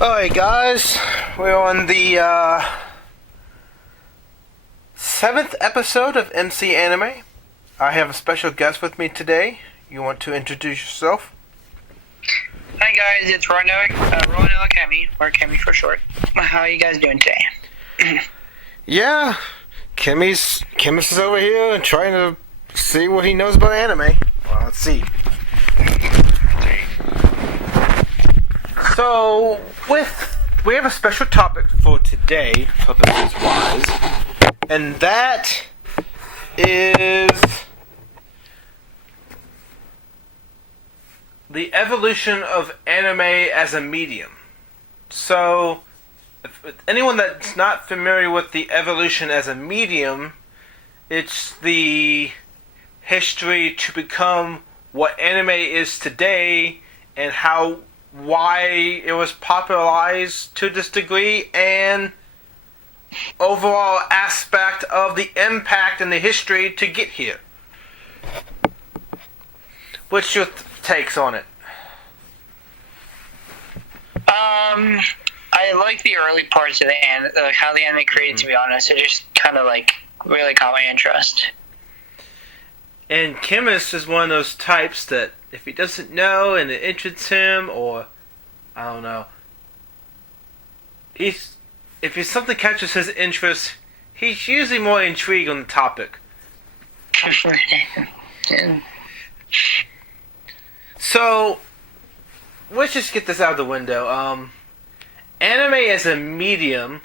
Alright guys, we're on the 7th episode of MC Anime. I have a special guest with me today. You want to introduce yourself? Hi guys, it's RoronoaChemi, or Chemi for short. How are you guys doing today? Yeah, Chemist is over here and trying to see what he knows about anime. Well, let's see. So, we have a special topic for today, purposes wise, and that is the evolution of anime as a medium. So, if anyone that's not familiar with the evolution as a medium, it's the history to become what anime is today and why it was popularized to this degree, and overall aspect of the impact and the history to get here. What's your takes on it? I like the early parts of how the anime created, to be honest. It just kind of really caught my interest. And Chemist is one of those types that if he doesn't know and it interests him, or I don't know, if something catches his interest, he's usually more intrigued on the topic. Yeah. So let's just get this out of the window. Anime as a medium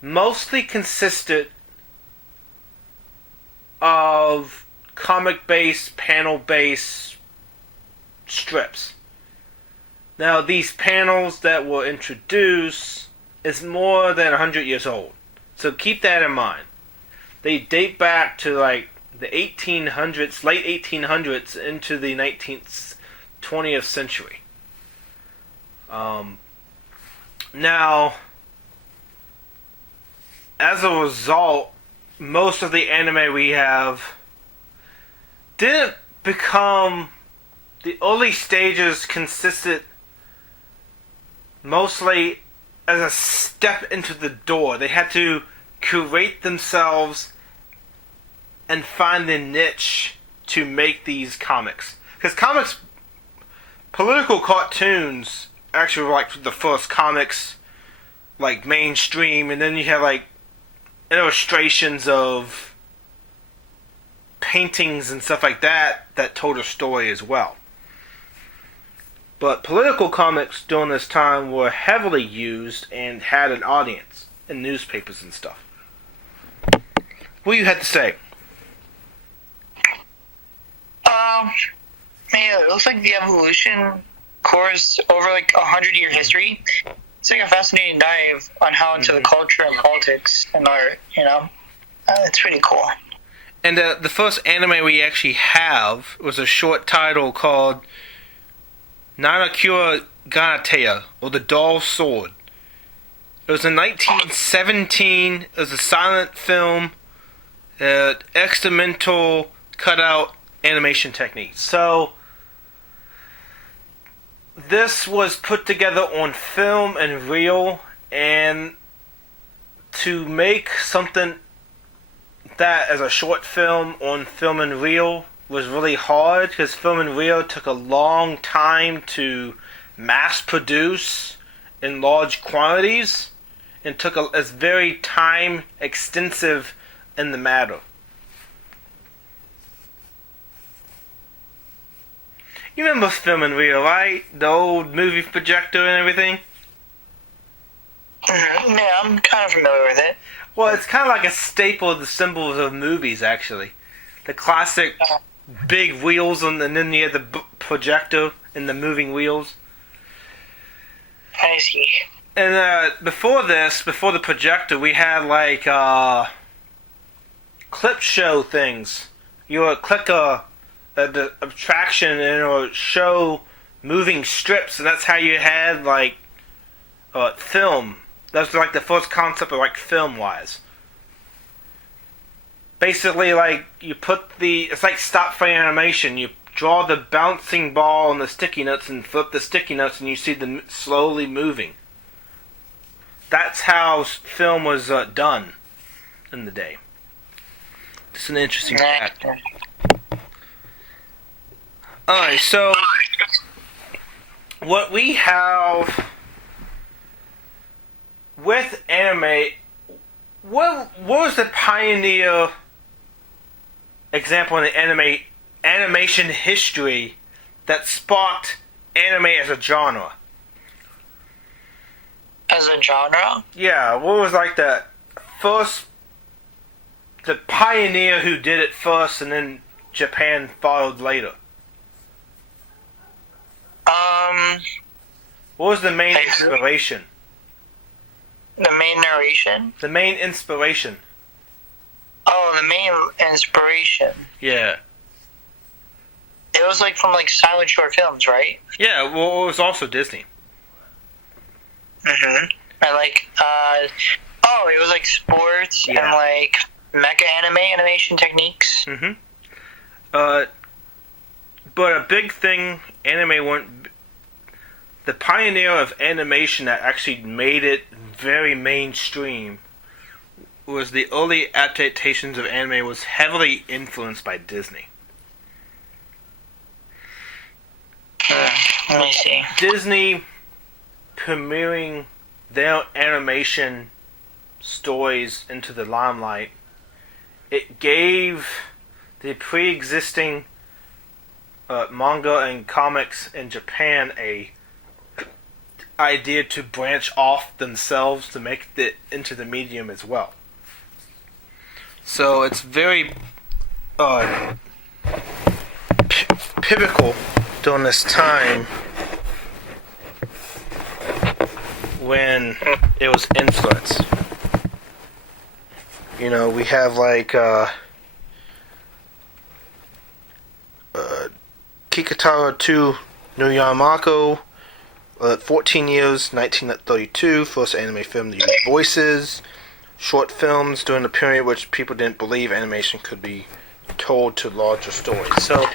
mostly consisted of comic-based, panel-based strips. Now, these panels that were introduced is more than 100 years old. So keep that in mind. They date back to the 1800s, late 1800s into the 20th century. Now, as a result, most of the anime we have didn't become... The early stages consisted mostly as a step into the door. They had to curate themselves and find their niche to make these comics. Because political cartoons actually were the first comics, mainstream, and then you have illustrations of paintings and stuff like that told a story as well. But political comics during this time were heavily used and had an audience in newspapers and stuff. What do you have to say? Man, it looks like the evolution course over 100-year history. It's a fascinating dive on how into the culture and politics and art, it's pretty cool. And the first anime we actually have was a short title called Nanakura Ganatea, or The Doll Sword. It was in 1917. It was a silent film, experimental cutout animation techniques. So this was put together on film and reel, and to make something that as a short film on film and reel was really hard, because film and reel took a long time to mass produce in large quantities, and it's very time extensive in the matter. You remember film and reel, right? The old movie projector and everything? Yeah, I'm kind of familiar with it. Well, it's kind of like a staple of the symbols of movies, actually. The classic big wheels, and then you have the projector and the moving wheels. I see. And before the projector, we had clip show things. You would click the attraction and it would show moving strips, and that's how you had film. That's the first concept of film wise. Basically, you put it's like stop frame animation. You draw the bouncing ball on the sticky notes and flip the sticky notes and you see them slowly moving. That's how film was done in the day. It's an interesting fact. Alright, so what we have with anime, what was the pioneer example in the animation history that sparked anime as a genre? As a genre? Yeah, what was like the pioneer who did it first and then Japan followed later? What was the main inspiration? The main narration? The main inspiration. Oh, the main inspiration. Yeah. It was like from like silent short films, right? Yeah, well, it was also Disney. Mm-hmm. And like, it was like sports and like mecha animation techniques. Mm-hmm. But a big thing, the pioneer of animation that actually made it very mainstream was the early adaptations of anime was heavily influenced by Disney. Let me see. Disney premiering their animation stories into the limelight, it gave the pre-existing manga and comics in Japan a idea to branch off themselves to make it into the medium as well. So it's very pivotal during this time when it was influenced. You know, we have like Kikataro 2 no Yamako, 14 years, 1932, first anime film to use voices, short films during the period which people didn't believe animation could be told to larger stories. So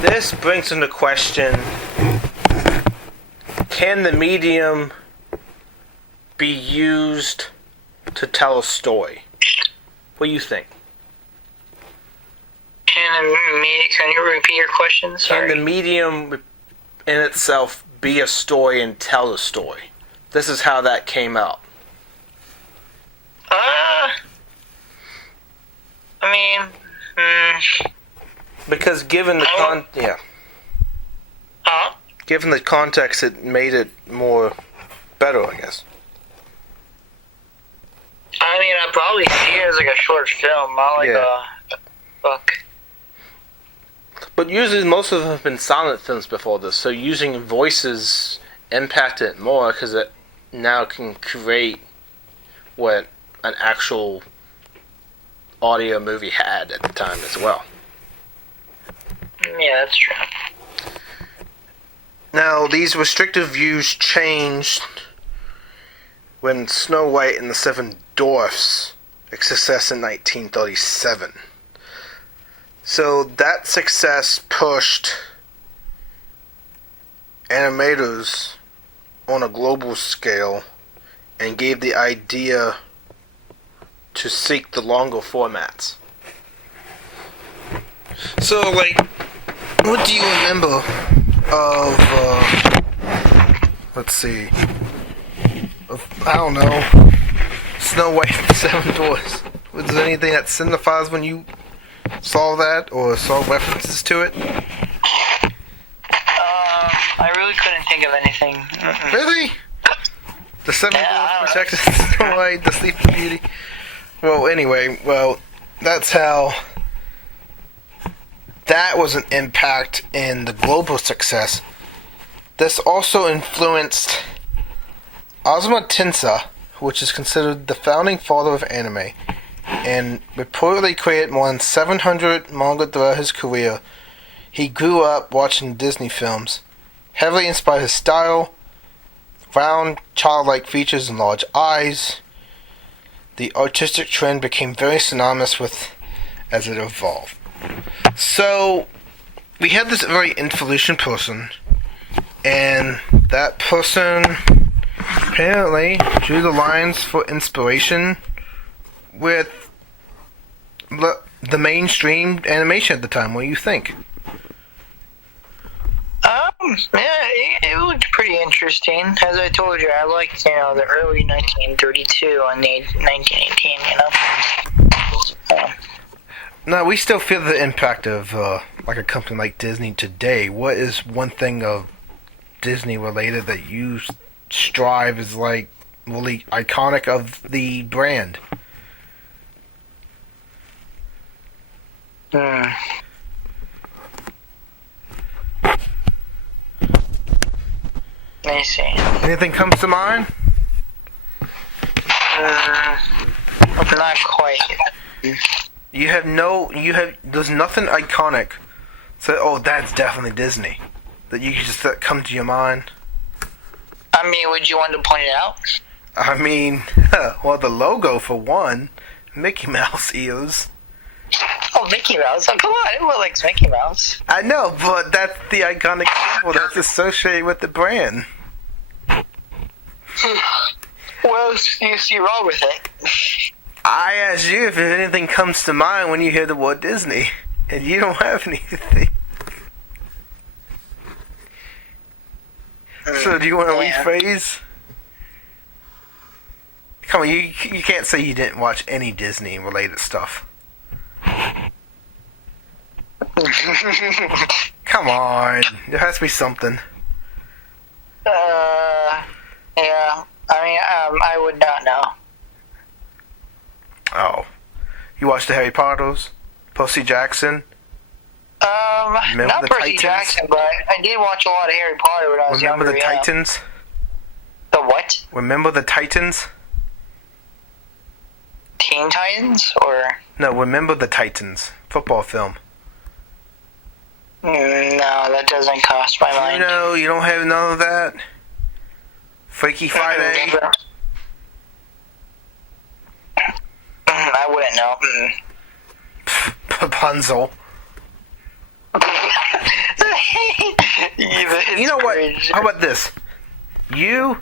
this brings into question, can the medium be used to tell a story? What do you think? Can you repeat your question? Sorry. Can the medium in itself be a story and tell a story? This is how that came out. Because given the given the context, it made it more better, I guess. I mean, I probably see it as like a short film, not like a book. But usually most of them have been silent films before this, so using voices impacted it more because it now can create what an actual audio movie had at the time as well. Yeah, that's true. Now, these restrictive views changed when Snow White and the Seven Dwarfs, a success in 1937. So that success pushed animators on a global scale and gave the idea to seek the longer formats. So, like, what do you remember of, let's see, I don't know, Snow White and the Seven Dwarfs? Was there anything that signifies when you saw that or saw references to it? I really couldn't think of anything. Really? The Seven Dwarfs protected Snow White, the Sleeping Beauty. Well, anyway, that's how that was an impact in the global success. This also influenced Osamu Tezuka, which is considered the founding father of anime, and reportedly created more than 700 manga throughout his career. He grew up watching Disney films, heavily inspired his style, round, childlike features and large eyes. The artistic trend became very synonymous with as it evolved. So, we had this very influential person, and that person apparently drew the lines for inspiration with the mainstream animation at the time. What do you think? Yeah, it looked pretty interesting. As I told you, I liked, the early 1932 and the 1918, Now, we still feel the impact of, like a company like Disney today. What is one thing of Disney related that you strive is, like, really iconic of the brand? Let me see. Anything comes to mind? Not quite. There's nothing iconic. So, oh, that's definitely Disney. That you can just come to your mind. I mean, would you want to point it out? I mean, well, the logo for one, Mickey Mouse ears. Oh, Mickey Mouse. Oh, come on. Everyone likes Mickey Mouse. I know, but that's the iconic symbol that's associated with the brand. What else do you see wrong with it? I asked you if anything comes to mind when you hear the word Disney, and you don't have anything. So, do you want to rephrase? Come on, you can't say you didn't watch any Disney-related stuff. Come on, there has to be something. Yeah. I mean, I would not know. Oh. You watched the Harry Potters? Percy Jackson? Remember Not the Percy Titans? Jackson, but I did watch a lot of Harry Potter when I was Remember younger. the Titans? The what? Remember the Titans? Teen Titans, or? No, Remember the Titans. Football film. No, that doesn't cross my mind. You don't have none of that? Freaky Friday? I wouldn't know. Rapunzel. You know what? How about this? You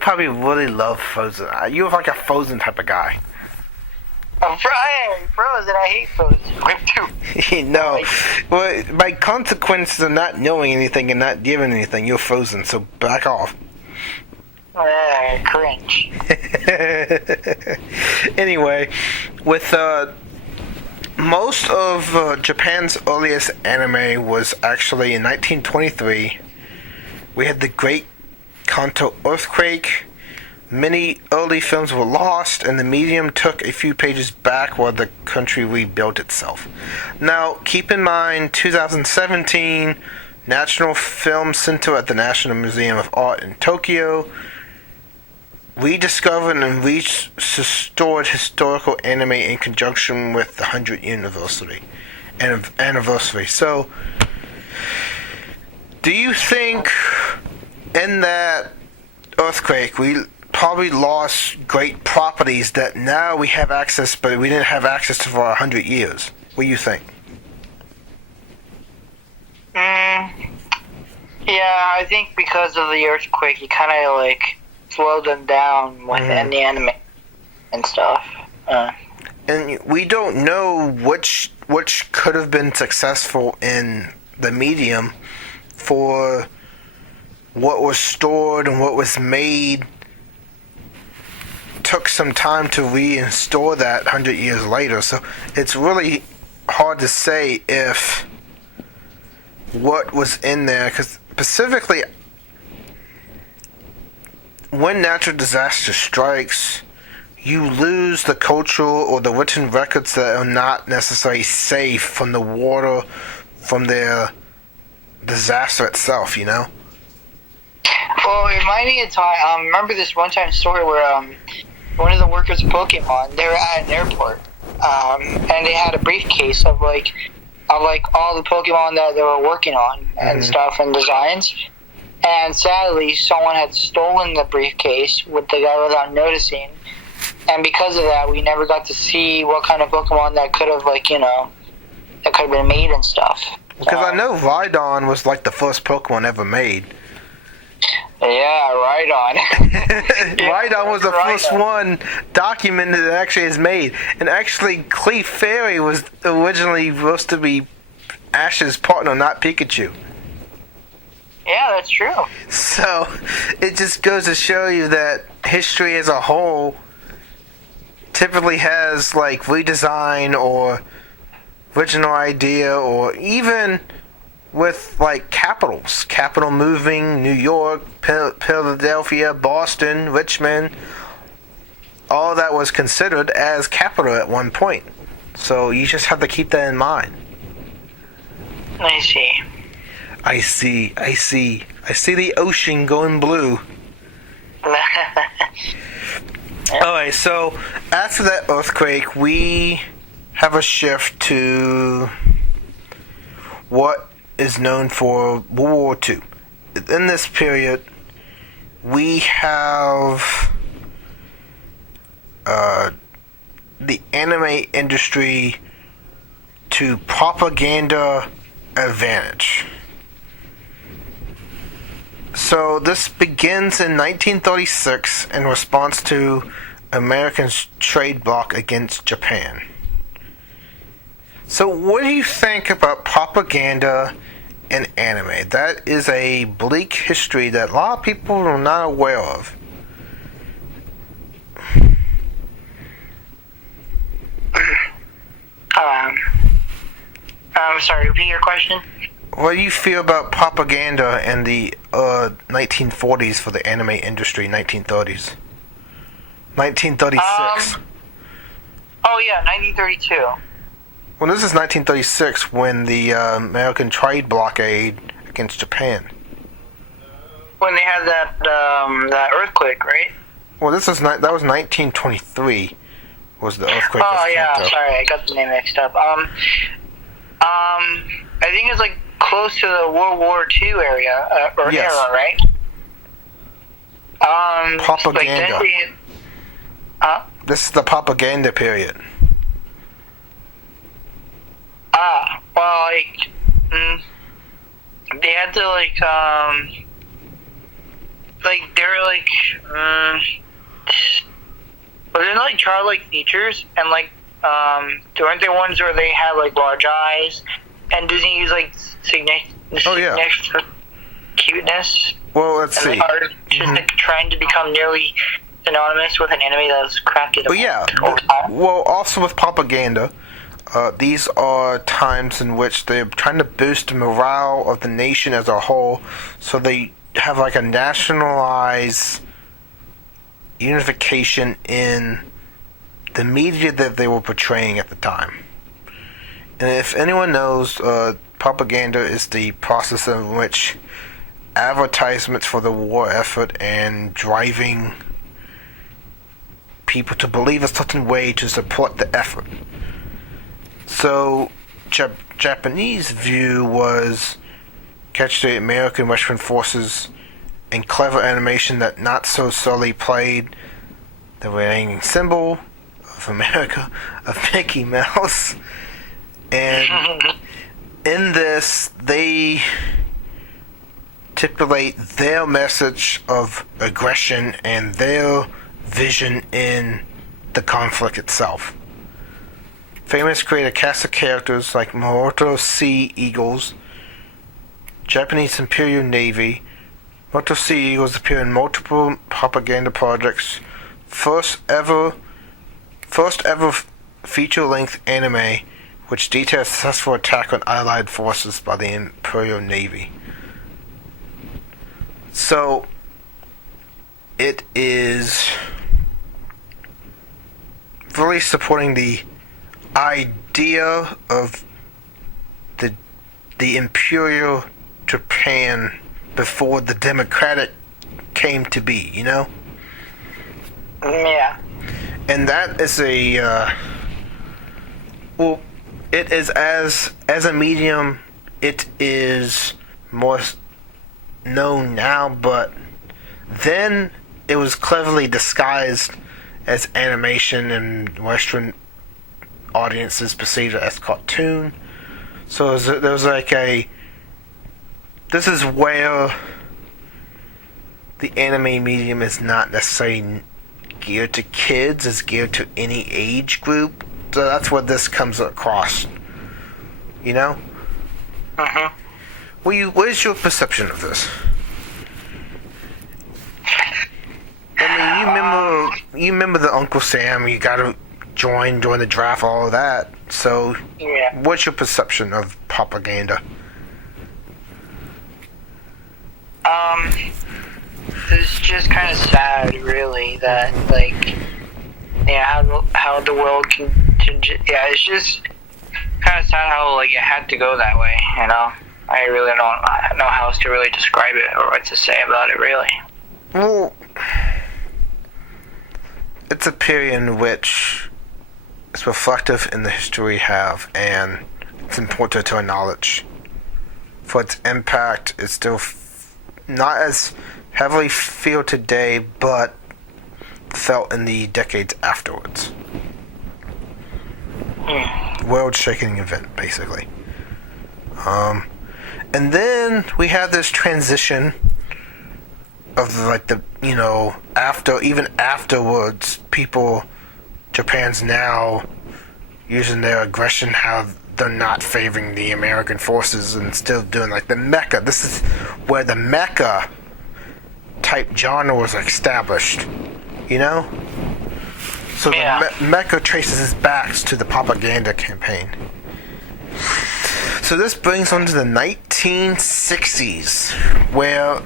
probably really love Frozen. You're like a Frozen type of guy. I'm Frozen. I hate Frozen. No. Well, by consequence of not knowing anything and not giving anything, you're Frozen, so back off. Cringe. Anyway, with most of Japan's earliest anime was actually in 1923. We had the Great Kanto earthquake. Many early films were lost, and the medium took a few pages back while the country rebuilt itself. Now, keep in mind, 2017, National Film Center at the National Museum of Art in Tokyo rediscovered and restored historical anime in conjunction with the 100th anniversary. So, do you think in that earthquake we probably lost great properties that now we have access, but we didn't have access to for 100 years? What do you think? Yeah, I think because of the earthquake, it kind of slowed them down within the anime and stuff. And we don't know which could have been successful in the medium for what was stored and what was made. Took some time to restore that 100 years later, so it's really hard to say if what was in there, because specifically when natural disaster strikes, you lose the cultural or the written records that are not necessarily safe from the water, from the disaster itself, Well, it reminded me of time. Remember this one time story where one of the workers of Pokemon, they were at an airport, and they had a briefcase of all the Pokemon that they were working on and stuff and designs. And sadly, someone had stolen the briefcase with the guy without noticing. And because of that, we never got to see what kind of Pokemon that could have, that could have been made and stuff. Because I know Rhydon was like the first Pokemon ever made. Yeah, Rhydon. Rhydon was the first one documented that actually is made. And actually, Clefairy was originally supposed to be Ash's partner, not Pikachu. Yeah, that's true. So, it just goes to show you that history as a whole typically has, like, redesign or original idea, or even with, like, capitals. Capital moving, New York, Philadelphia, Boston, Richmond. All that was considered as capital at one point. So, you just have to keep that in mind. I see. I see. I see the ocean going blue. Alright, so after that earthquake, we have a shift to what is known for World War II. In this period, we have the anime industry to propaganda advantage. So this begins in 1936 in response to America's trade bloc against Japan. So what do you think about propaganda in anime? That is a bleak history that a lot of people are not aware of. I'm sorry, repeat your question? What do you feel about propaganda in the 1940s for the anime industry, 1930s? 1936. Oh yeah, 1932. Well, this is 1936 when the American trade blockade against Japan. When they had that earthquake, right? Well, that was 1923. Was the earthquake? Oh yeah, sorry, I got the name mixed up. I think it's like close to the World War II area yes. era, right? Propaganda. Like this is the propaganda period. Well, like, they had to they were like, was it like childlike features and like, weren't there ones where they had like large eyes, and Disney used like signature cuteness? Well, let's see. Just like trying to become nearly synonymous with an anime that was crafted. Well, yeah. Well, also with propaganda, these are times in which they're trying to boost the morale of the nation as a whole, so they have like a nationalized unification in the media that they were portraying at the time. And if anyone knows, propaganda is the process in which advertisements for the war effort and driving people to believe a certain way to support the effort. So, Japanese view was catch the American Western forces in clever animation that not so subtly played the reigning symbol of America, of Mickey Mouse. And in this, they stipulate their message of aggression and their vision in the conflict itself. Famous created cast of characters like Maruto Sea Eagles, Japanese Imperial Navy. Maruto Sea Eagles appear in multiple propaganda projects. First ever feature-length anime which details a successful attack on Allied forces by the Imperial Navy. So, it is really supporting the idea of the Imperial Japan before the democratic came to be, you know? Yeah. And that is a well, it is as a medium, it is more known now, but then it was cleverly disguised as animation, and Western audiences perceived it as cartoon. So there's like a. This is where the anime medium is not necessarily geared to kids; it's geared to any age group. So that's what this comes across. You know. What is your perception of this? I mean, you remember the Uncle Sam. You got to join the draft, all of that. So, Yeah. what's your perception of propaganda? It's just kind of sad, really, that, like, yeah, how the world can, yeah, it's just kind of sad how, like, it had to go that way, you know? I really don't know how else to really describe it or what to say about it, really. Well, it's a period in which it's reflective in the history we have, and it's important to acknowledge. For its impact, it's still not as heavily felt today, but felt in the decades afterwards. World-shaking event, basically. And then we have this transition of like the, you know, even afterwards, Japan's now using their aggression, how they're not favoring the American forces and still doing like the mecha. This is where the mecha type genre was established, you know? So yeah. the mecha traces its backs to the propaganda campaign. So this brings on to the 1960s, where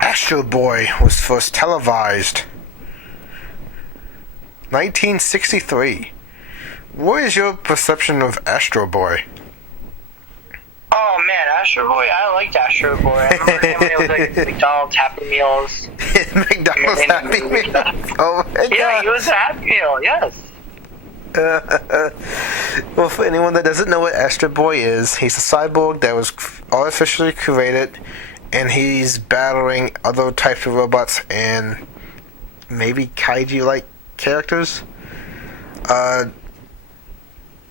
Astro Boy was first televised. 1963. What is your perception of Astro Boy? Oh man, Astro Boy! I liked Astro Boy. I remember him when it was like McDonald's Happy Meals. McDonald's Happy Meal. Oh my Yeah, God. he was a Happy Meal. Yes. Well, for anyone that doesn't know what Astro Boy is, he's a cyborg that was artificially created, and he's battling other types of robots and maybe kaiju-like characters.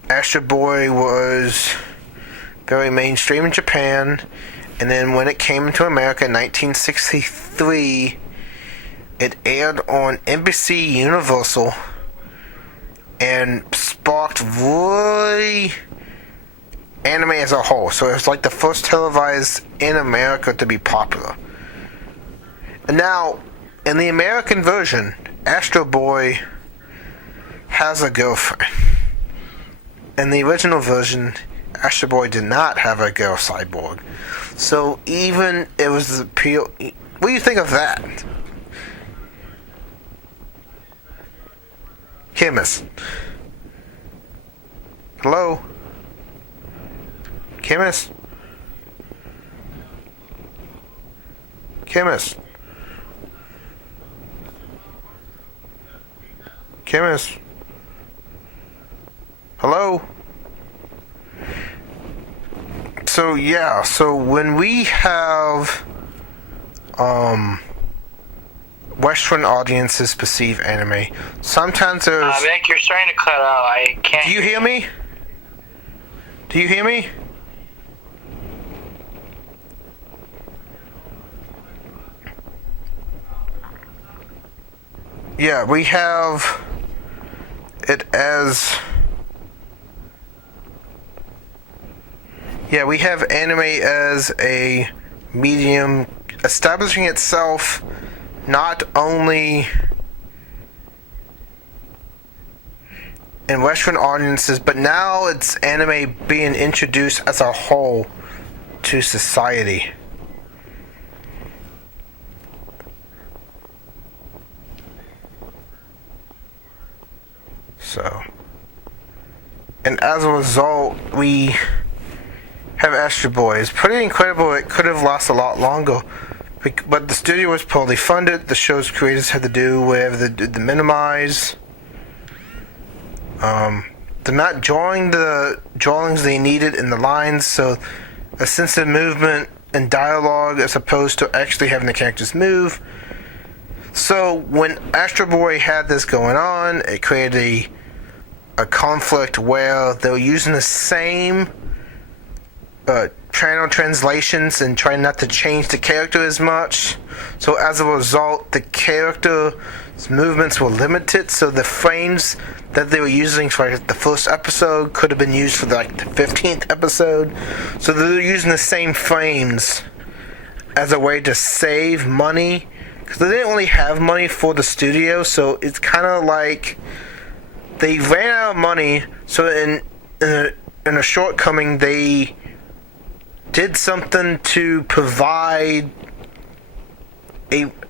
Astro Boy was very mainstream in Japan, and then when it came into America in 1963, it aired on NBC Universal and sparked really anime as a whole. So it was like the first televised in America to be popular. And now, in the American version, Astro Boy has a girlfriend. In the original version, Astro Boy did not have a girl cyborg. So even it was the appeal. What do you think of that? Chemist. Hello? Chemist? Chemist? Chemist? Hello? So yeah, so when we have Western audiences perceive anime, sometimes there's Vic, you're starting to cut out. I can't. Do you hear me? Do you hear me? Yeah, we have it as... Yeah, we have anime as a medium establishing itself not only in Western audiences, but now it's anime being introduced as a whole to society. So, and as a result, we have Astro Boy. It's pretty incredible. It could have lasted a lot longer, but the studio was poorly funded. The show's creators had to do whatever they did to minimize. They're not drawing the drawings they needed in the lines, so a sense of movement and dialogue as opposed to actually having the characters move. So when Astro Boy had this going on, it created a conflict where they were using the same channel translations and try not to change the character as much. So as a result, the character's movements were limited. So the frames that they were using for like, the first episode could have been used for like the 15th episode. So they're using the same frames as a way to save money, because they didn't really have money for the studio. So it's kind of like they ran out of money. So in a shortcoming, they did something to provide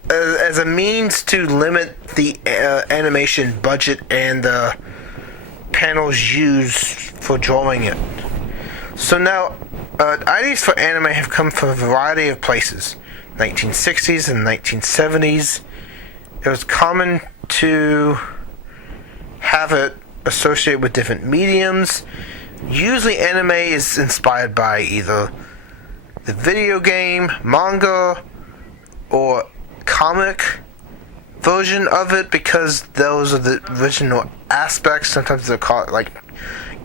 as a means to limit the animation budget and the panels used for drawing it. So now, ideas for anime have come from a variety of places. 1960s and 1970s, it was common to have it associated with different mediums. Usually anime is inspired by either the video game, manga, or comic version of it, because those are the original aspects. Sometimes they're called like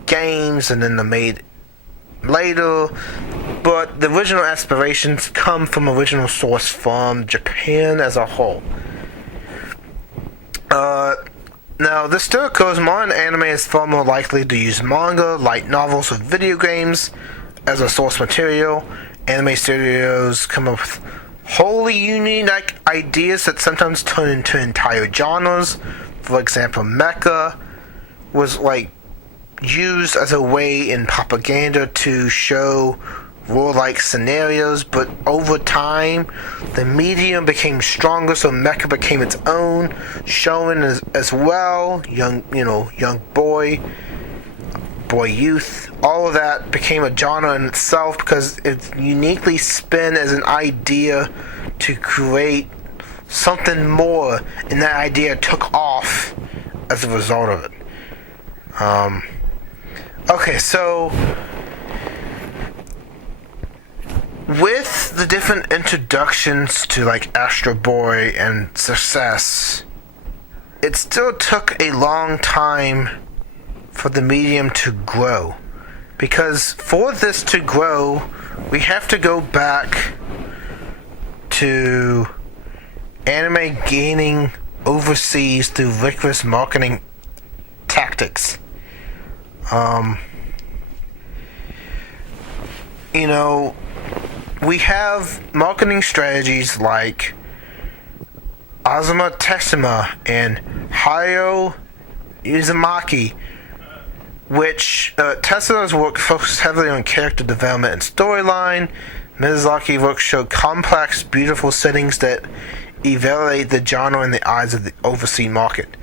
games and then they're made later, but the original aspirations come from original source from Japan as a whole. Now, this still occurs. Modern anime is far more likely to use manga, light novels, or video games as a source material. Anime studios come up with wholly unique ideas that sometimes turn into entire genres. For example, mecha was like used as a way in propaganda to show war-like scenarios, but over time the medium became stronger, so mecha became its own, showing as well young boy, youth, all of that became a genre in itself because it's uniquely spun as an idea to create something more, and that idea took off as a result of it. Okay, so with the different introductions to like Astro Boy and success, it still took a long time for the medium to grow, because for this to grow we have to go back to anime gaining overseas through rigorous marketing tactics. We have marketing strategies like Azuma Tessuma and Hayao Uzumaki, which Tesla's work focused heavily on character development and storyline. Miyazaki's work showed complex, beautiful settings that evaluate the genre in the eyes of the overseas market.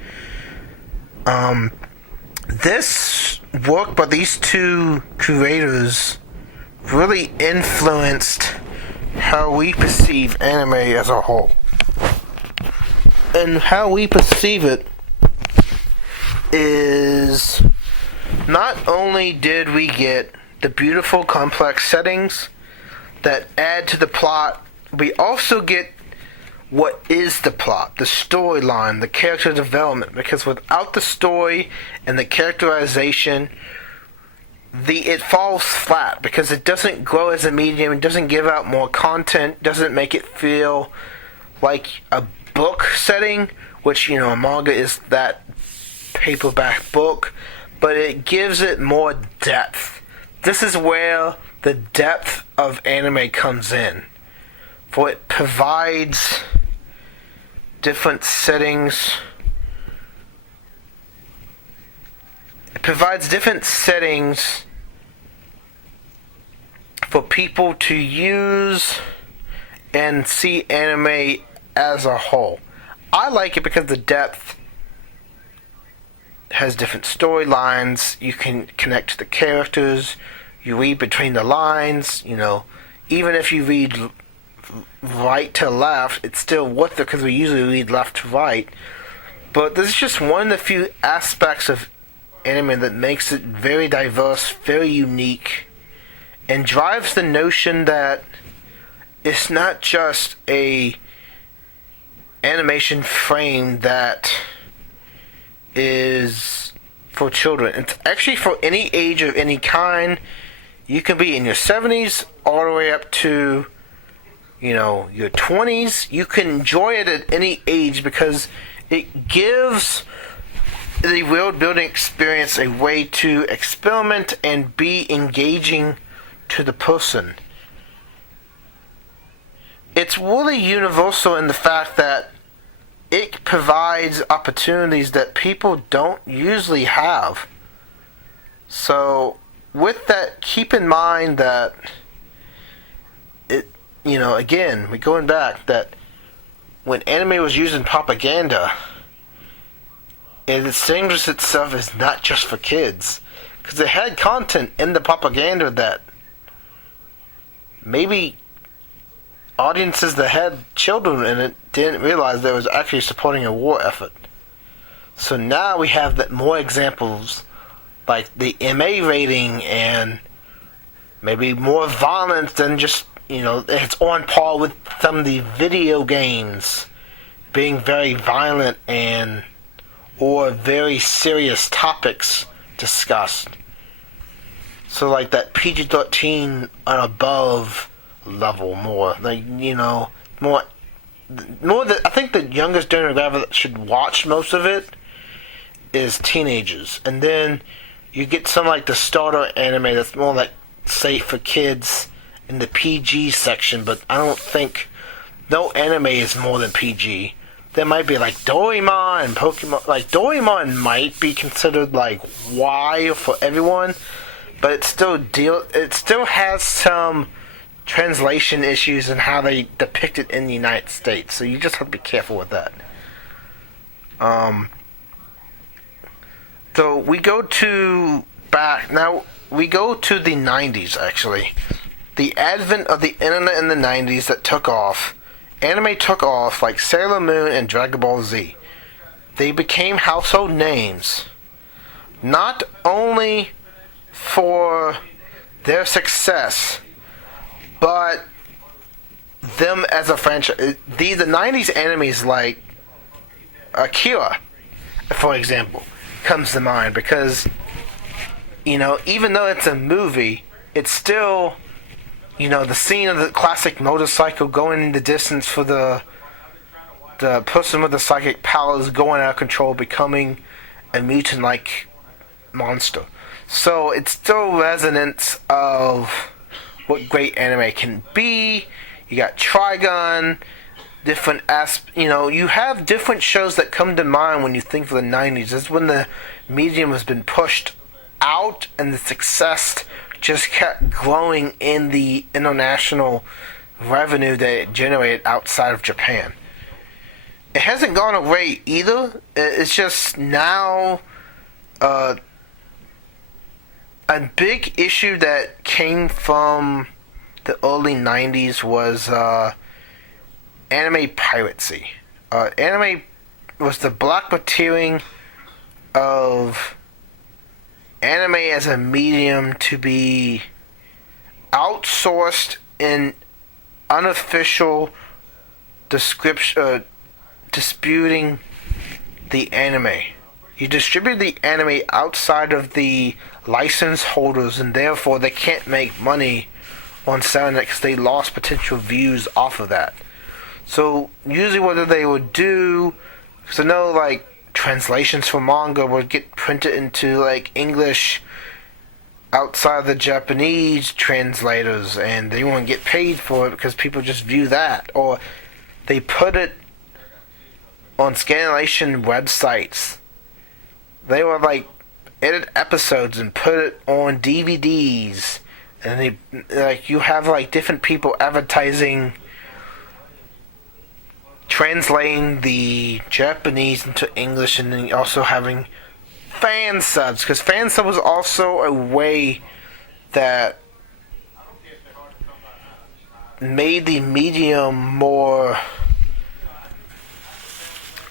This work by these two creators really influenced how we perceive anime as a whole. And how we perceive it is, not only did we get the beautiful complex settings that add to the plot, we also get what is the plot, the storyline, the character development, because without the story and the characterization, it falls flat, because it doesn't grow as a medium, it doesn't give out more content, doesn't make it feel like a book setting, which, a manga is that paperback book, but it gives it more depth. This is where the depth of anime comes in, for it provides different settings. It provides different settings for people to use and see anime as a whole. I like it because the depth has different storylines. You can connect to the characters. You read between the lines. Even if you read right to left, it's still worth it because we usually read left to right. But this is just one of the few aspects of anime that makes it very diverse, very unique, and drives the notion that it's not just a animation frame that is for children. It's actually for any age of any kind. You can be in your 70s all the way up to, your 20s. You can enjoy it at any age because it gives the world building experience a way to experiment and be engaging to the person. It's really universal in the fact that it provides opportunities that people don't usually have. So, with that, keep in mind that again, we're going back, that when anime was used in propaganda, it distinguishes itself as not just for kids. Because it had content in the propaganda that maybe audiences that had children in it didn't realize that it was actually supporting a war effort. So now we have that more examples like the MA rating and maybe more violence than just, it's on par with some of the video games being very violent and or very serious topics discussed. So like that PG-13 and above level more. Like, more that I think the youngest demographic that should watch most of it is teenagers. And then you get some like the starter anime that's more like safe for kids in the PG section, but I don't think no anime is more than PG. There might be like Doraemon and Pokemon. Like Doraemon might be considered like Y for everyone, but it still has some translation issues in how they depict it in the United States. So you just have to be careful with that. So we go to the 90s actually. The advent of the internet in the 90s that took off. Anime took off like Sailor Moon and Dragon Ball Z. They became household names. Not only for their success, but them as a franchise. The 90s animes like Akira, for example, comes to mind because, even though it's a movie, it's still, the scene of the classic motorcycle going in the distance for the person with the psychic powers going out of control, becoming a mutant-like monster. So it's still resonance of what great anime can be. You got Trigun, different you have different shows that come to mind when you think of the 90s. That's when the medium has been pushed out and the success just kept growing in the international revenue that it generated outside of Japan. It hasn't gone away either. It's just now a big issue that came from the early 90s was anime piracy. Anime was the blacklettering of anime as a medium to be outsourced in unofficial disputing the anime. You distribute the anime outside of the license holders, and therefore they can't make money on selling it because they lost potential views off of that. So usually what they would do, because I know like translations for manga would get printed into like English outside the Japanese translators, and they won't get paid for it because people just view that, or they put it on Scandinavian websites. They would like edit episodes and put it on DVDs, and they you have like different people advertising, translating the Japanese into English, and then also having fan subs, because fan sub was also a way that made the medium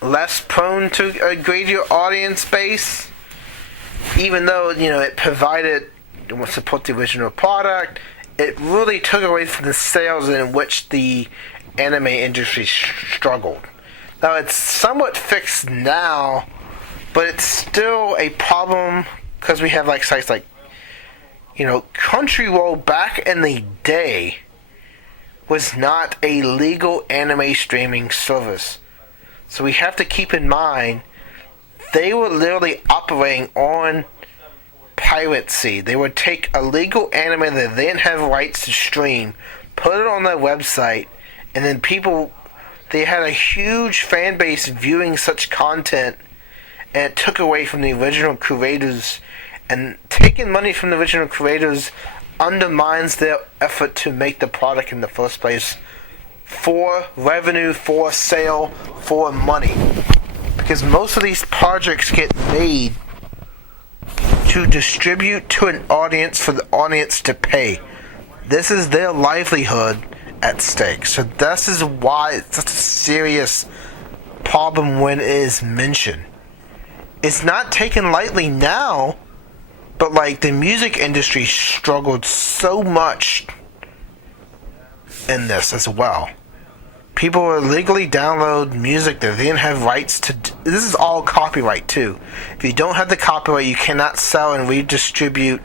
less prone to a greater audience base, even though it provided support the original product. It really took away from the sales in which the anime industry struggled. Now it's somewhat fixed now, but it's still a problem because we have like sites like Crunchyroll back in the day was not a legal anime streaming service. So we have to keep in mind they were literally operating on piracy. They would take a legal anime that they didn't have rights to stream, put it on their website, and then they had a huge fan base viewing such content, and it took away from the original creators. And taking money from the original creators undermines their effort to make the product in the first place for revenue, for sale, for money. Because most of these projects get made to distribute to an audience for the audience to pay. This is their livelihood at stake. So this is why it's such a serious problem when it is mentioned. It's not taken lightly now, but the music industry struggled so much in this as well. People will illegally download music that they didn't have rights to. This is all copyright too. If you don't have the copyright, you cannot sell and redistribute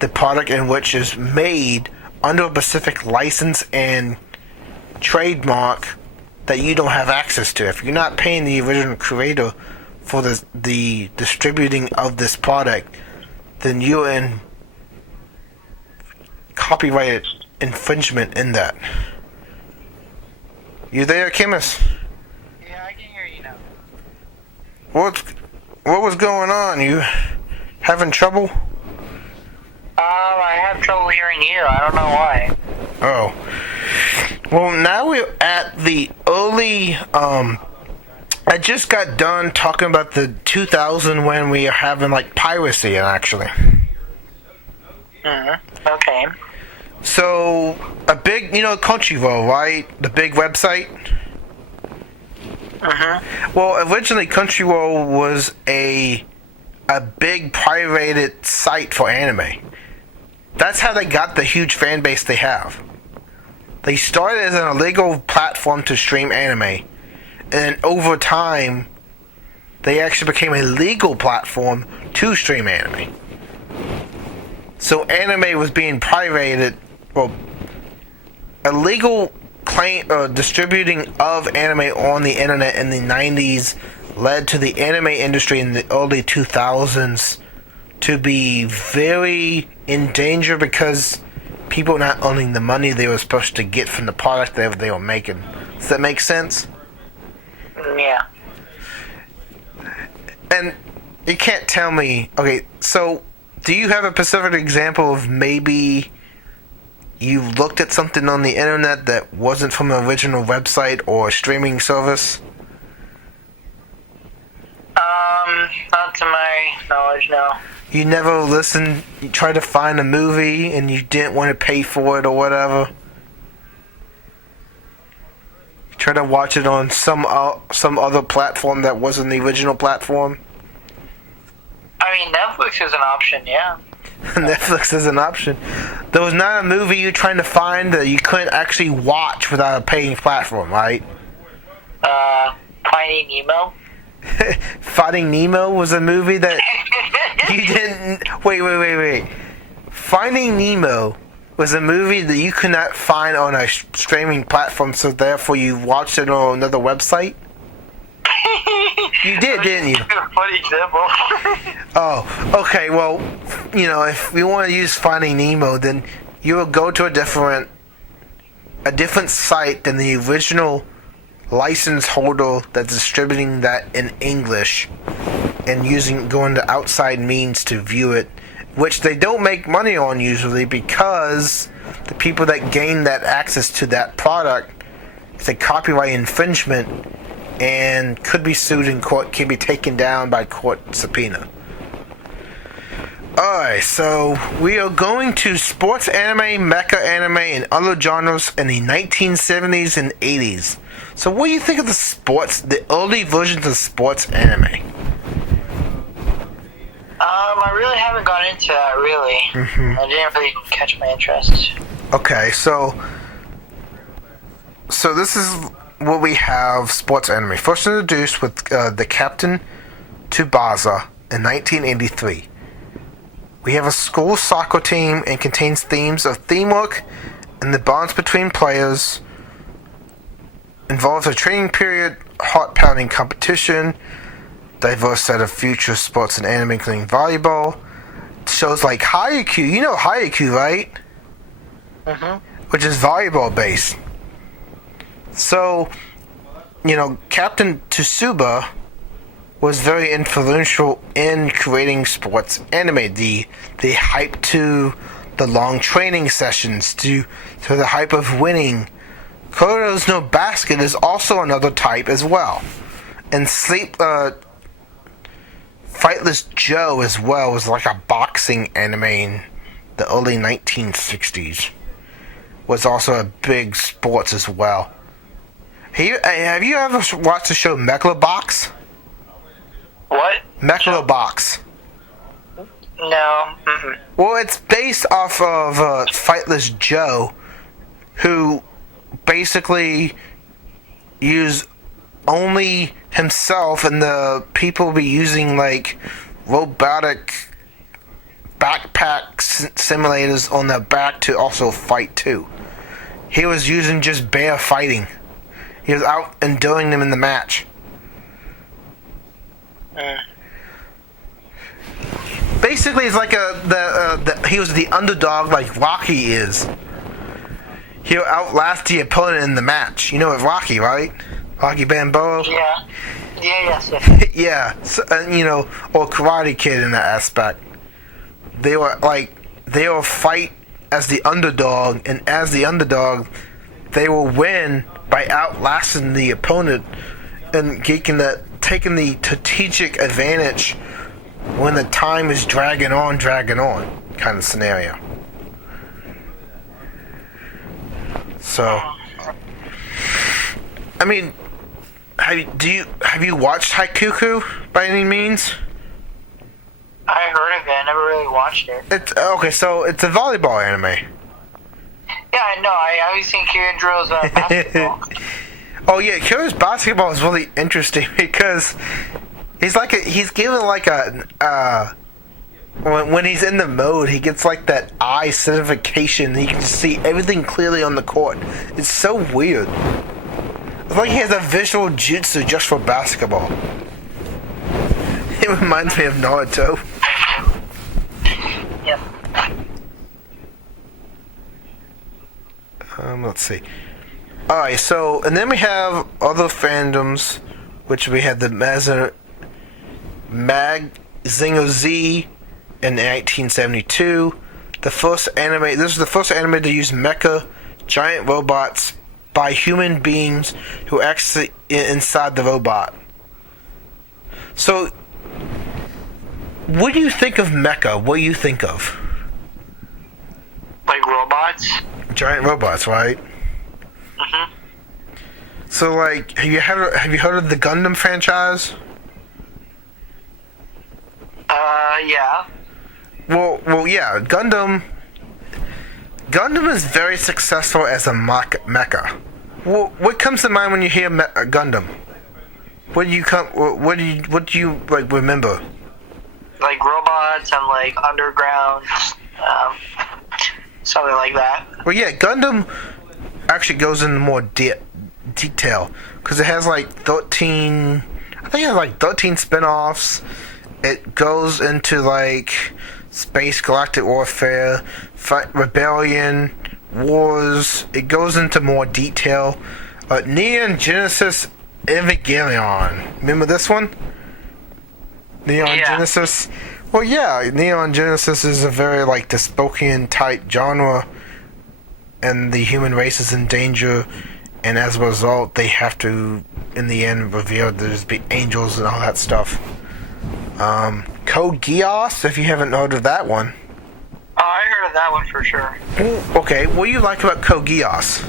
the product in which is made under a specific license and trademark that you don't have access to. If you're not paying the original creator for the distributing of this product, then you're in copyright infringement in that. You there, Chemist? Yeah, I can hear you now. What was going on? You having trouble? I have trouble hearing you. I don't know why. Oh. Well, now we're at the early, I just got done talking about the 2000 when we are having, piracy, actually. Okay. So, a big, Crunchyroll, right? The big website? Well, originally Crunchyroll was a big pirated site for anime. That's how they got the huge fan base they have. They started as an illegal platform to stream anime, and then over time, they actually became a legal platform to stream anime. So anime was being pirated, illegal distributing of anime on the internet in the 90s led to the anime industry in the early 2000s to be very in danger because people not owning the money they were supposed to get from the product they were making. Does that make sense? Yeah. And you can't tell me... Okay, so do you have a specific example of maybe you looked at something on the internet that wasn't from an original website or streaming service? Not to my knowledge, no. You never listened, you tried to find a movie and you didn't want to pay for it or whatever? You tried to watch it on some other platform that wasn't the original platform? I mean, Netflix is an option, yeah. Netflix is an option. There was not a movie you're trying to find that you couldn't actually watch without a paying platform, right? Finding Nemo? Finding Nemo was a movie that you didn't... Wait. Finding Nemo was a movie that you could not find on a streaming platform, so therefore you watched it on another website? You did, didn't you? Funny example. Oh, okay, well, if we want to use Finding Nemo, then you will go to a different site than the original license holder that's distributing that in English and going to outside means to view it, which they don't make money on usually because the people that gain that access to that product is a copyright infringement and could be sued in court, can be taken down by court subpoena. Alright, so we are going to sports anime, mecha anime, and other genres in the 1970s and 80s. So what do you think of the early versions of sports anime? I really haven't gone into that, really. I didn't really catch my interest. Okay, so this is what we have sports anime. First introduced with the Captain Tsubasa in 1983. We have a school soccer team and contains themes of teamwork and the bonds between players. Involves a training period, heart-pounding competition, diverse set of future sports and anime including volleyball. Shows like Haikyuu, you know Haikyuu, right? Which is volleyball based. So, Captain Tsuba was very influential in creating sports anime. The hype to the long training sessions, to the hype of winning. Kuro's no Basket is also another type as well. And Fightless Joe as well was like a boxing anime in the early 1960s. Was also a big sports as well. Have you ever watched the show Megalobox? What? Megalobox. No. Well, it's based off of Fightless Joe, who basically used only himself, and the people be using like robotic backpack simulators on their back to also fight too. He was using just bare fighting. He was out and doing them in the match. Basically, it's like he was the underdog, like Rocky is. He'll outlast the opponent in the match. You know what Rocky, right? Rocky Balboa. Yeah. Yes. Yeah. So, or Karate Kid in that aspect. They'll fight as the underdog, and as the underdog, they will win by outlasting the opponent and taking the strategic advantage when the time is dragging on kind of scenario. So, I mean, have you watched Haikuku by any means? I heard of it. I never really watched it. So it's a volleyball anime. Yeah, I know. I always think Kirijo's basketball. Oh yeah, Kyo's basketball is really interesting because he's given like when he's in the mode, he gets like that eye certification. He can just see everything clearly on the court. It's so weird. It's like he has a visual jutsu just for basketball. It reminds me of Naruto. Yep. Let's see. Alright, so, and then we have other fandoms, which we had the Mazingo Z in 1972. This is the first anime to use mecha giant robots by human beings who actually inside the robot. So, what do you think of mecha? What do you think of? Like robots? Giant robots, right? So, like, have you heard of the Gundam franchise? Yeah. Well, yeah. Gundam is very successful as a mecha. What comes to mind when you hear Gundam? What do you like remember? Like robots and like underground, something like that. Well, yeah, Gundam actually goes into more detail because it has like 13. I think it has like 13 spin-offs. It goes into like space, galactic warfare, rebellion, wars. It goes into more detail. Neon Genesis Evangelion. Remember this one? Neon Genesis. Well, yeah, Neon Genesis is a very like dystopian type genre, and the human race is in danger, and as a result, they have to, in the end, reveal there's be angels and all that stuff. Code Geass, if you haven't heard of that one. Oh, I heard of that one for sure. Okay, what do you like about Code Geass?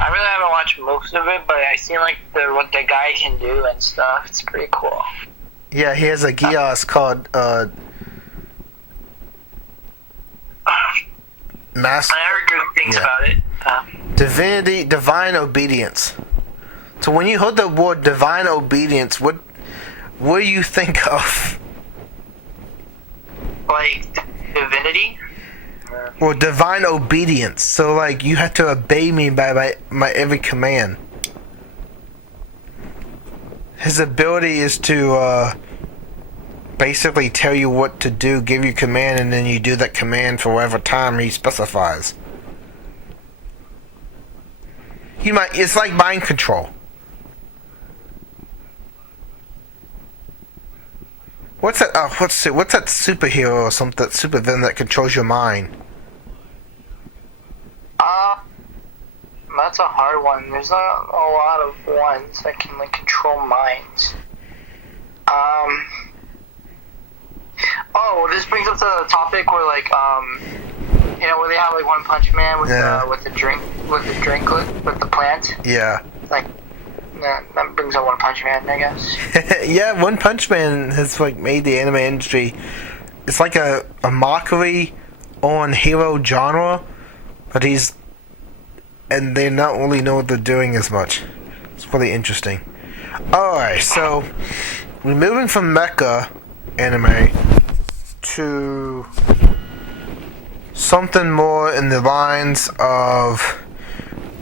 I really haven't watched most of it, but I seen like what the guy can do and stuff. It's pretty cool. Yeah, he has a Geass called Master. I heard good things about it. Divinity, divine obedience. So when you heard the word divine obedience, what do you think of? Like divinity? Or divine obedience. So, like, you have to obey me by my every command. His ability is to, basically tell you what to do, give you command, and then you do that command for whatever time he specifies. It's like mind control. What's that? What's that superhero or something? That supervillain that controls your mind? That's a hard one. There's not a lot of ones that can like control minds. Oh, well, this brings up to the topic where like where they have like One Punch Man with the plant. Yeah. Like that brings up One Punch Man, I guess. Yeah, One Punch Man has like made the anime industry. It's like a mockery on hero genre, but and they not really know what they're doing as much. It's really interesting. Alright, so we're moving from mecha anime to something more in the lines of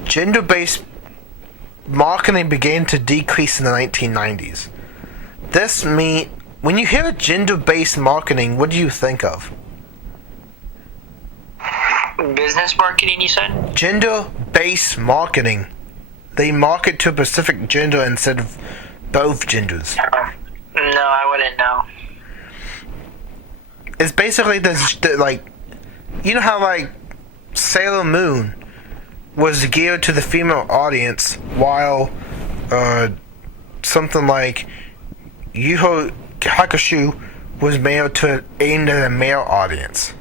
gender-based marketing began to decrease in the 1990s. When you hear gender-based marketing, what do you think of? Business marketing, you said? Gender-based marketing. They market to a specific gender instead of both genders. No, I wouldn't know. It's basically like, you know how like Sailor Moon was geared to the female audience, while something like Yu Yu Hakusho was aimed at a male audience.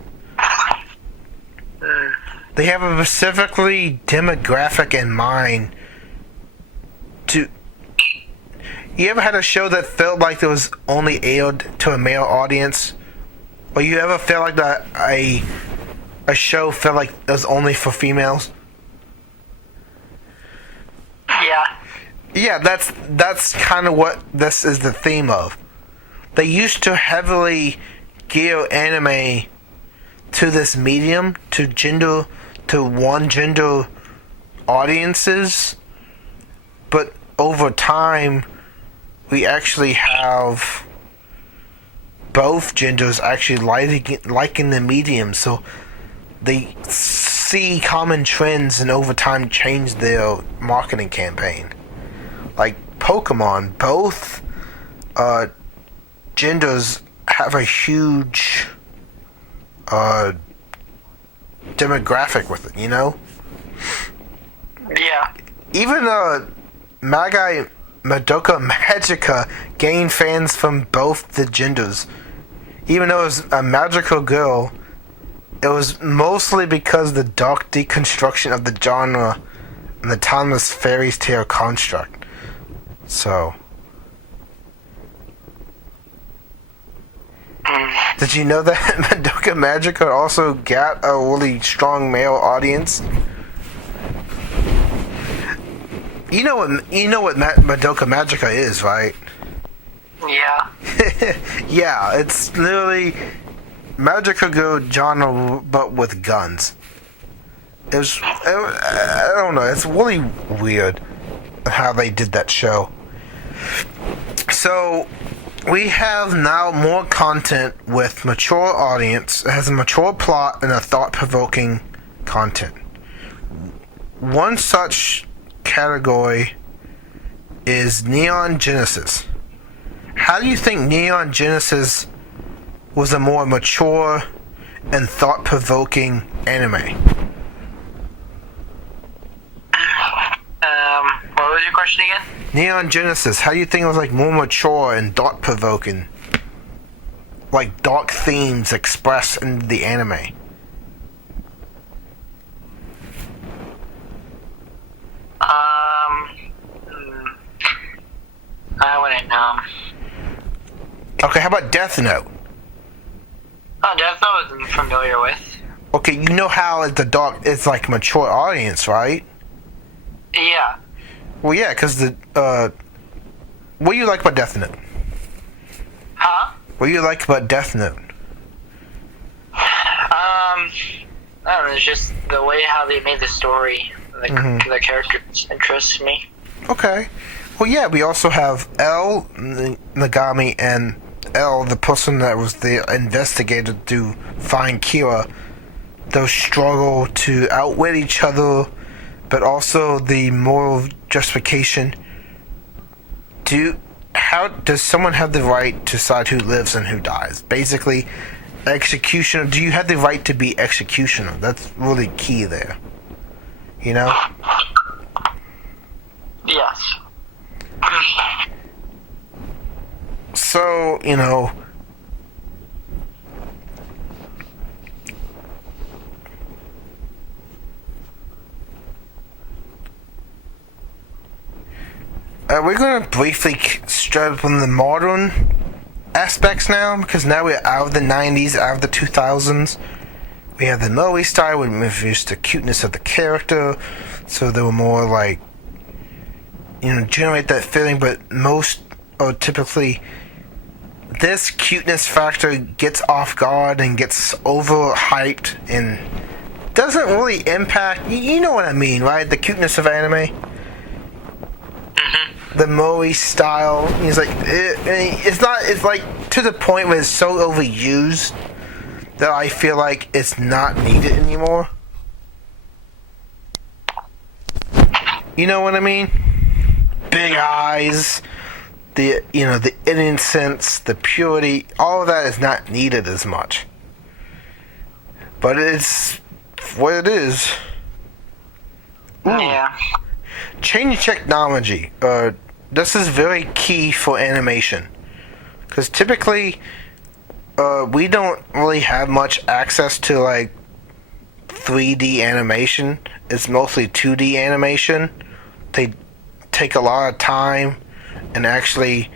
They have a specifically demographic in mind. You ever had a show that felt like it was only aired to a male audience? Or you ever felt like that a show felt like it was only for females? Yeah. Yeah, that's kind of what this is the theme of. They used to heavily gear anime to this medium, to one gender audiences, but over time we actually have both genders actually liking the medium, so they see common trends and over time change their marketing campaign. Like Pokemon, both genders have a huge demographic with it, you know? Yeah. Even Madoka Magica gained fans from both the genders. Even though it was a magical girl, it was mostly because of the dark deconstruction of the genre and the timeless fairy tale construct. So, did you know that Madoka Magica also got a really strong male audience? You know what Madoka Magica is, right? Yeah. Yeah, it's literally Magical Girl genre, but with guns. I don't know, it's really weird how they did that show. So, we have now more content with mature audience. It has a mature plot and a thought-provoking content. One such category is Neon Genesis. How do you think Neon Genesis was a more mature and thought-provoking anime? What was your question again? Neon Genesis, how do you think it was like more mature and thought-provoking? Like dark themes expressed in the anime. I wouldn't know. Okay, how about Death Note? Oh, Death Note I wasn't familiar with. Okay, you know how it's like mature audience, right? Yeah. Well, yeah, because what do you like about Death Note? Huh? What do you like about Death Note? I don't know, it's just the way how they made the story, the characters interests me. Okay. Well, yeah, we also have L, Nagami, and L, the person that was the investigator to find Kira. They'll struggle to outwit each other, but also the moral justification. How does someone have the right to decide who lives and who dies? Basically, executioner. Do you have the right to be executioner? That's really key there. You know? Yes. So, you know, we're going to briefly straight up on the modern aspects now, because now we're out of the 90s, out of the 2000s. We have the Moe style, we introduced the cuteness of the character, so they were more like, you know, generate that feeling, but most, or typically, this cuteness factor gets off guard and gets overhyped and doesn't really impact, you know what I mean, right? The cuteness of anime. The Moe style, it's like, it's like to the point where it's so overused that I feel like it's not needed anymore. You know what I mean? Big eyes, the innocence, the purity, all of that is not needed as much. But it's what it is. Ooh. Yeah. Change technology. This is very key for animation. Because typically, we don't really have much access to, like, 3D animation. It's mostly 2D animation. They take a lot of time and actually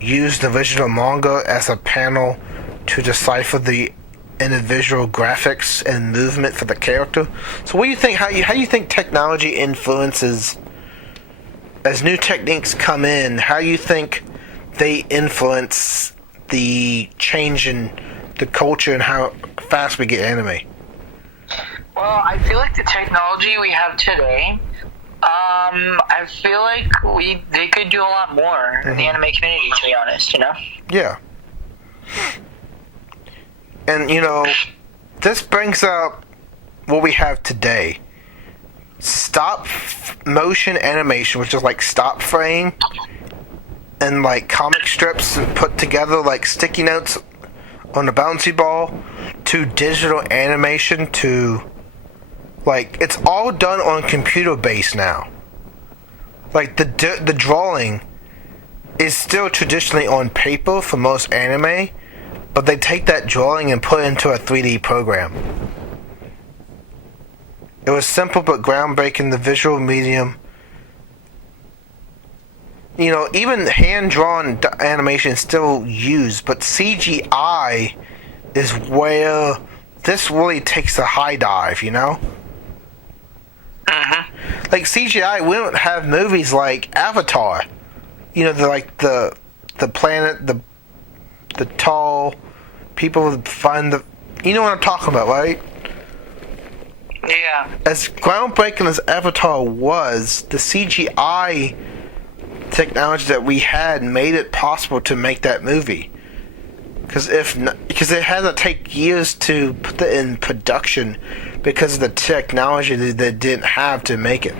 use the original manga as a panel to decipher the individual graphics and movement for the character. So what do you think, how do you think technology influences, as new techniques come in, how do you think they influence the change in the culture and how fast we get anime? Well, I feel like the technology we have today, I feel like they could do a lot more in the anime community, to be honest, you know? Yeah. And, you know, this brings up what we have today. Stop motion animation, which is like stop frame, and like comic strips put together like sticky notes on a bouncy ball, to digital animation, to like, it's all done on computer base now. Like the drawing is still traditionally on paper for most anime, but they take that drawing and put it into a 3D program. It was simple but groundbreaking, the visual medium. You know, even hand-drawn animation is still used, but CGI is where this really takes a high dive, you know? Like CGI, we don't have movies like Avatar. You know, the planet, the tall people find the... You know what I'm talking about, right? Yeah. As groundbreaking as Avatar was, the CGI technology that we had made it possible to make that movie. Because it had to take years to put it in production because of the technology that they didn't have to make it.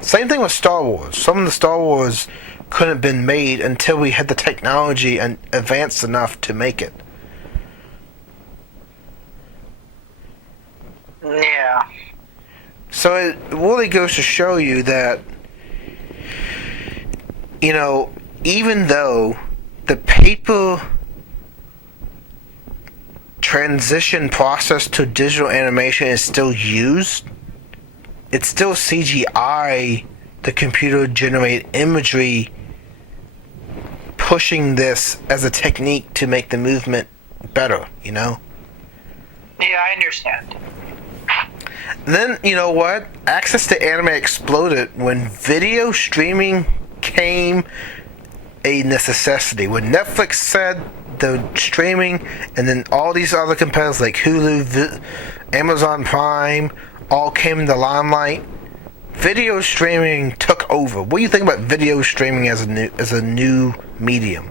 Same thing with Star Wars. Some of the Star Wars couldn't have been made until we had the technology and advanced enough to make it. Yeah. So it really goes to show you that, you know, even though the paper transition process to digital animation is still used, it's still CGI, the computer generated imagery, pushing this as a technique to make the movement better, you know? Yeah, I understand. Then, you know what? Access to anime exploded when video streaming became a necessity. When Netflix said the streaming, and then all these other competitors like Hulu, Amazon Prime all came into limelight, video streaming took over. What do you think about video streaming as a new medium?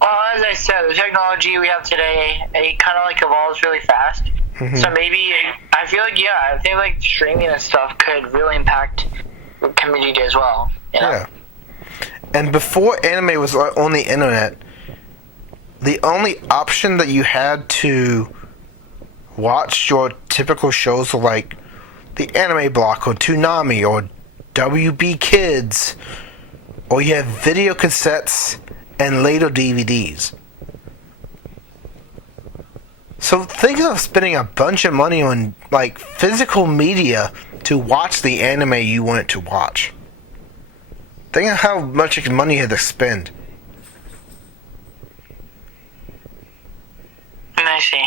Well, as I said, the technology we have today, it kind of like evolves really fast. Mm-hmm. So maybe, I feel like, I think like streaming and stuff could really impact the community as well. You know? Yeah. And before anime was on the internet, the only option that you had to watch your typical shows were like the Anime Block or Toonami or WB Kids, or you have video cassettes and later DVDs. So think of spending a bunch of money on like physical media to watch the anime you wanted to watch. Think of how much money you had to spend. I see.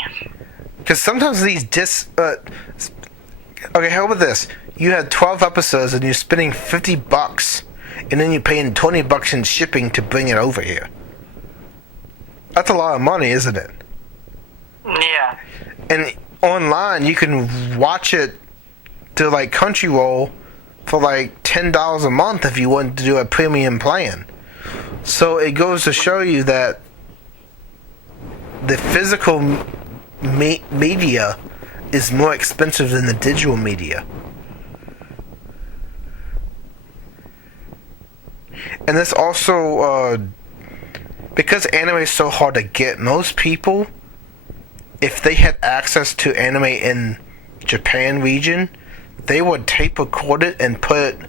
Because sometimes these discs... okay, how about this? You had 12 episodes and you're spending $50, and then you're paying $20 in shipping to bring it over here. That's a lot of money, isn't it? Yeah. And online, you can watch it to like Crunchyroll for like $10 a month if you want to do a premium plan. So it goes to show you that the physical media is more expensive than the digital media. And this also, because anime is so hard to get, most people, if they had access to anime in Japan region, they would tape record it and put it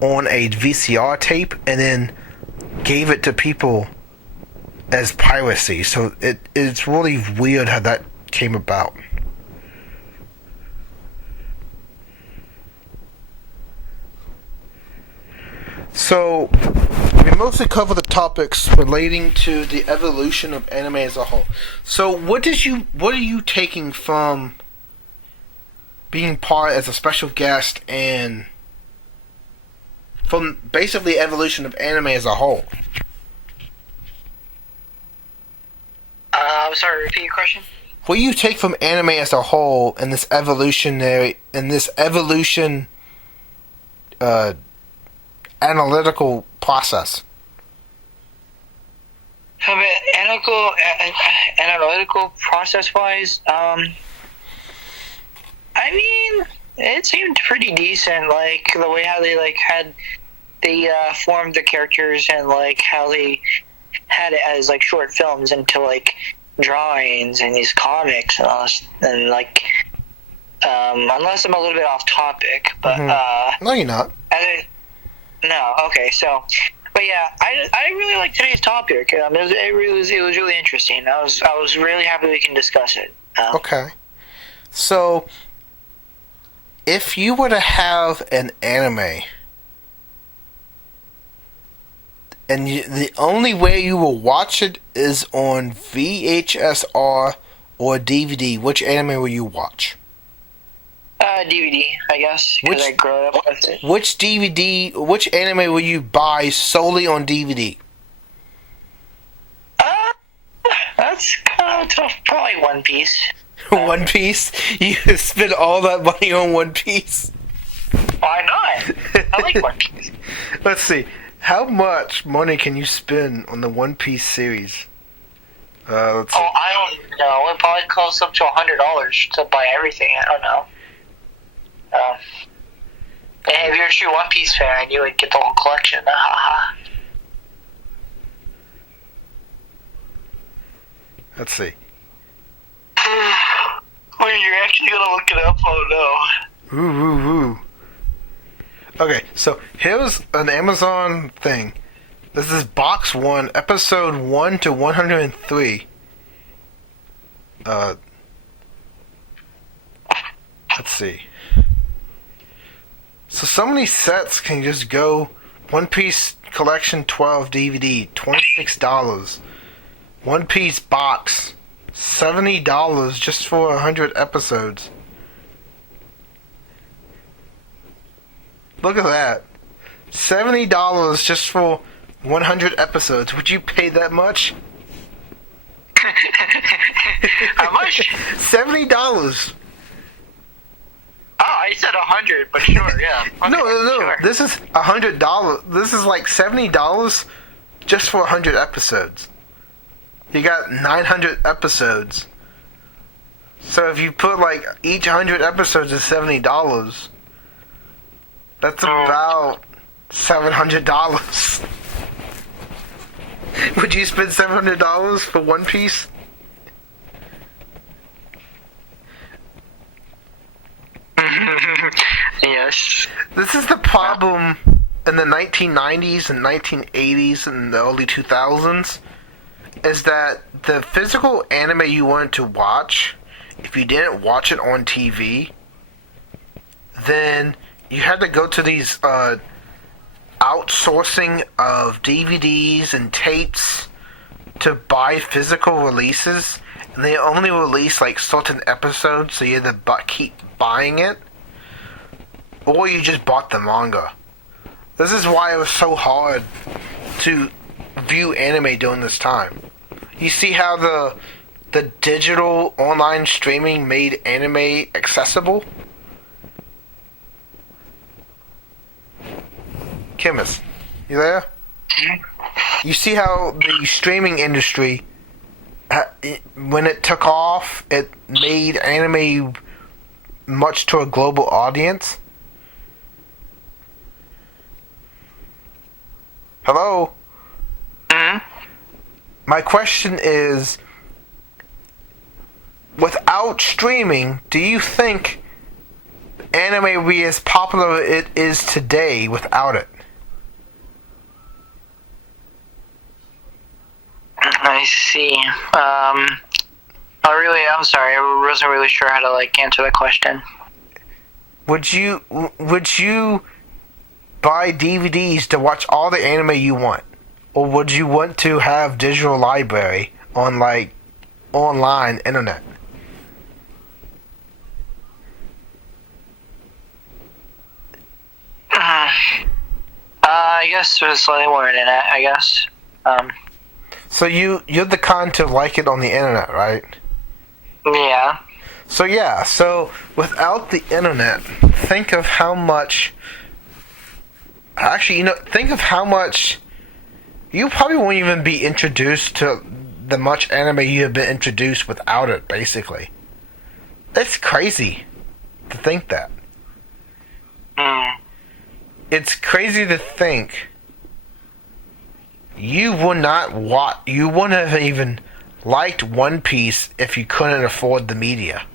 on a VCR tape and then gave it to people as piracy. So it's really weird how that came about. So we mostly cover the topics relating to the evolution of anime as a whole. So what are you taking from being part as a special guest and from basically evolution of anime as a whole? I'm sorry, repeat your question? What do you take from anime as a whole in this evolution analytical process? Analytical process-wise, I mean, it seemed pretty decent. Like the way how they formed the characters and like how they had it as like short films into like drawings and these comics and all this, and like unless I'm a little bit off topic, but no, you're not. No, okay, so, but yeah, I really like today's topic. It was really interesting. I was really happy we can discuss it. Okay, so if you were to have an anime, and the only way you will watch it is on VHSR or DVD, which anime will you watch? DVD, I guess, because I grew up with it. Which anime will you buy solely on DVD? That's kind of tough. Probably One Piece. One Piece? You spend all that money on One Piece? Why not? I like One Piece. Let's see. How much money can you spend on the One Piece series? Let's see. I don't know. It probably costs up to $100 to buy everything. I don't know. And if you're a true One Piece fan, you would get the whole collection. Let's see. Wait, you're actually gonna look it up? Oh no. Ooh. Okay, so here's an Amazon thing. This is Box 1, Episode 1 to 103. Let's see. So some of these sets can just go One Piece Collection 12 DVD, $26. One Piece box, $70 just for 100 episodes. Look at that. $70 just for 100 episodes. Would you pay that much? How much? $70. Oh, I said 100, but sure, yeah. Okay, No. Sure. This is $100. This is like $70 just for 100 episodes. You got 900 episodes. So if you put like each 100 episodes is $70, that's about $700. Would you spend $700 for One Piece? Yes. This is the problem in the 1990s and 1980s and the early 2000s, is that the physical anime you wanted to watch, if you didn't watch it on TV, then you had to go to these outsourcing of DVDs and tapes to buy physical releases, and they only release like certain episodes, so you had to keep buying it, or you just bought the manga. This is why it was so hard to view anime during this time. You see how the digital online streaming made anime accessible? Chemist, you there? You see how the streaming industry, when it took off, it made anime much to a global audience? Hello? My question is, without streaming, do you think anime would be as popular as it is today without it? I see. I'm sorry. I wasn't really sure how to answer that question. Would you buy DVDs to watch all the anime you want, or would you want to have digital library on online internet? I guess there's slightly more internet. I guess. So you're the kind to like it on the internet, right? Yeah. So without the internet, think of how much. Actually, think of how much. You probably won't even be introduced to the much anime you have been introduced without it, basically. It's crazy to think that. It's crazy to think you wouldn't have even liked One Piece if you couldn't afford the media.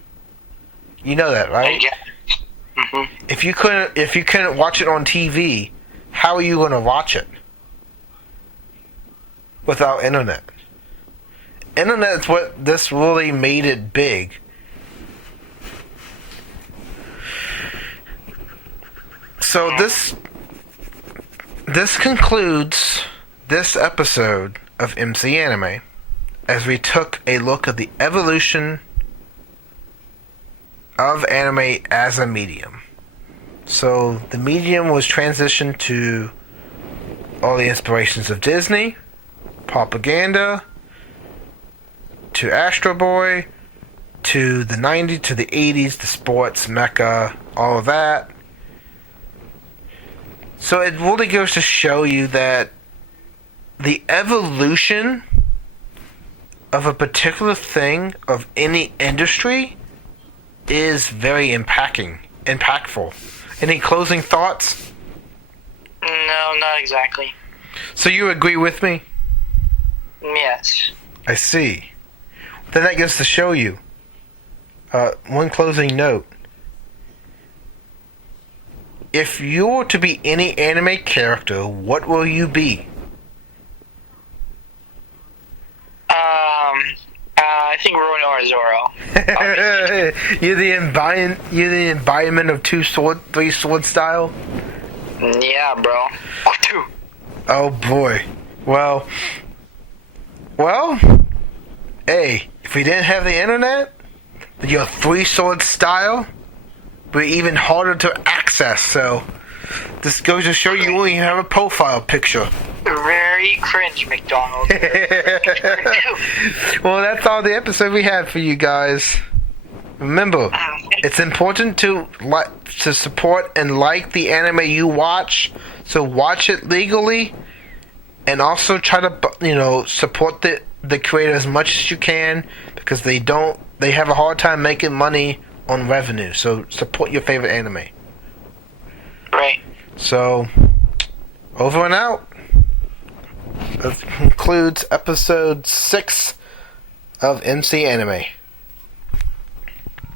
You know that, right? Yeah. Mm-hmm. If you couldn't watch it on TV, how are you going to watch it without internet? Internet is what this really made it big. So this concludes this episode of MC Anime, as we took a look at the evolution of anime as a medium. So the medium was transitioned to all the inspirations of Disney, Propaganda, to Astro Boy, to the 90s, to the 80s, the sports, mecha, all of that. So it really goes to show you that the evolution of a particular thing, of any industry, is very impactful. Any closing thoughts? No, not exactly. So you agree with me? Yes. I see. Then that goes to show you. One closing note. If you're to be any anime character, what will you be? I think Roronoa or Zoro. You're the embodiment of three sword style? Yeah, bro. Two. Oh boy. Well, hey, if we didn't have the internet, then your three sword style would be even harder to access. So this goes to show you only have a profile picture. Very very cringe, McDonald's. Well, that's all the episode we had for you guys. Remember, it's important to support and like the anime you watch. So watch it legally, and also try to support the creator as much as you can, because they have a hard time making money on revenue. So support your favorite anime. Right. So, over and out. That concludes episode 6 of MC Anime.